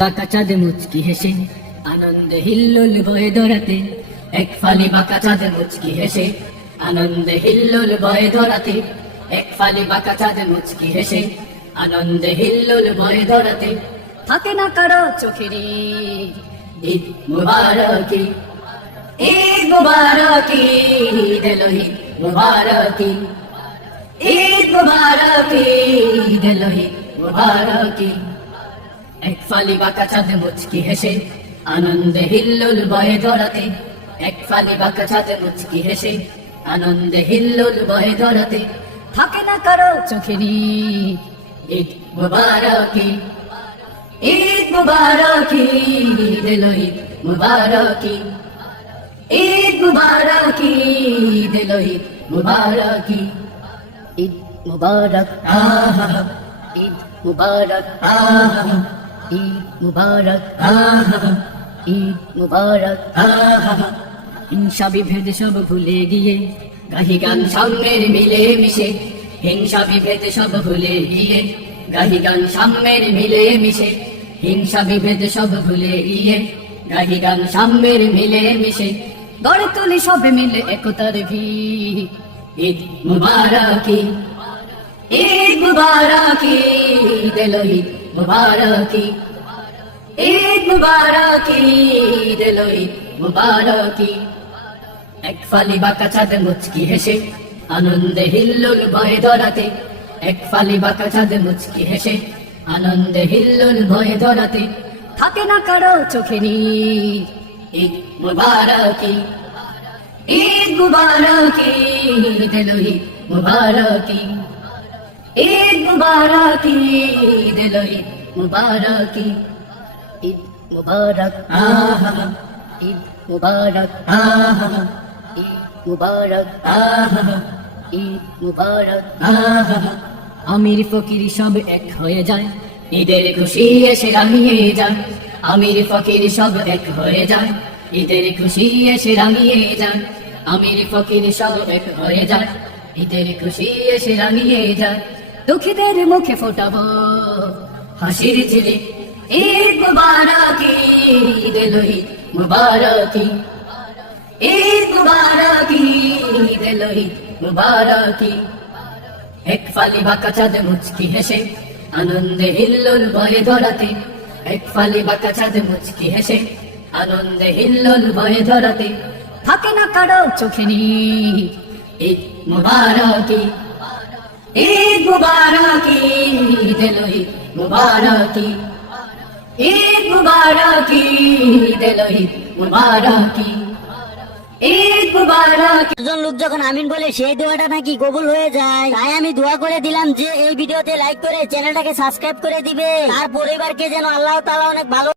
বাঁকা চাঁদ মুচকি হেসে আনন্দে হিল্লোল বয়ে ধরাতে, এক ফালি বাঁকা চাঁদ মুচকি হেসে আনন্দে হিল্লোল বয়ে ধরাতে, এক ফালি বাঁকা চাঁদ মুচকি হেসে আনন্দে হিল্লোল বয়ে ধরাতে, থাকে না কারো চোখেরই ঈদ মুবারকি, ঈদ মুবারকি, ঈদ এলোহি মুবারকি, ঈদ মুবারকি, ঈদ এলোহি মুবারকি। এক ফালি বাঁকা চাঁদ মুচকি হেসে আনন্দে হিল্লোল বয়ে ধরাতে, এক ফালি বাঁকা চাঁদ মুচকি হেসে আনন্দে হিল্লোল বয়ে ধরাতে, থাকে না কারো চোখেরই ঈদ মুবারকি, ঈদ মুবারকি, ঈদ এলোহি মুবারকি, ঈদ মুবারকি, ঈদ এলোহি মুবারকি। ঈদ মুবারক আহা, ঈদ মুবারক আহা, ঈদ মুবারক আহা, ঈদ মুবারক আহা। হিংসা বিভেদ সব ভুলে গিয়ে গাহি গান সাম্যের মিলে মিশে, হিংসা বিভেদ সব ভুলে গিয়ে গাহি গান সাম্যের মিলে মিশে, হিংসা বিভেদ সব ভুলে গিয়ে গাহি গান সাম্যের মিলে মিশে, গড়ে তুলি সব মিলে একতার ভিড়। ঈদ মুবারকি, ঈদ মুবারকি, ঈদ এলোহি মুবারকি, ঈদ মুবারকি, ঈদ এলোহি মুবারকি। এক ফালি বাঁকা চাঁদ মুচকি হেসে আনন্দে হিল্লোল বয়ে ধরাতে, এক ফালি বাঁকা চাঁদ মুচকি হেসে আনন্দে হিল্লোল বয়ে ধরাতে, থাকে না কারো চোখেরই ঈদ মুবারকি, ঈদ মুবারকি, ঈদ এলোহি মুবারকি, ঈদ মুবারকি, ঈদ এলোহি মুবারকি। ঈদ মুবারক আহা, ঈদ মুবারক আহা, ঈদ মুবারক আহা, ঈদ মুবারক আহা। আমির ফকির সব এক হয়ে যায়, ঈদের খুশি এসে রাঙিয়ে যায়, আমির ফকির সব এক হয়ে যায়, ঈদের খুশি এসে রাঙিয়ে যায়, আমির ফকির সব এক হয়ে যায়, ঈদের খুশি এসে রাঙিয়ে যায়। দুঃখীদের মুখে ফোটাবো হাসির ঝিলিক, ঈদ মুবারকি, ঈদ এলোহি মুবারকি, ঈদ মুবারকি, ঈদ এলোহি মুবারকি। এক ফালি বাঁকা চাঁদ মুচকি হেসে আনন্দে হিল্লোল বয়ে ধরাতে, এক ফালি বাঁকা চাঁদ মুচকি হেসে আনন্দে হিল্লোল বয়ে ধরাতে, থাকে না কারো চোখেরই ঈদ মুবারকি, ঈদ মুবারকি, ঈদ এলোহি মুবারকি, ঈদ মুবারকি, ঈদ এলোহি মুবারকি, ঈদ মুবারকি। একজন লোক যখন আমিন বলে সেই দোয়াটা নাকি কবুল হয়ে যায়, তাই আমি দোয়া করে দিলাম যে এই ভিডিওতে লাইক করে চ্যানেলটাকে সাবস্ক্রাইব করে দিবে, তার পরিবারকে যেন আল্লাহ তাআলা অনেক ভালো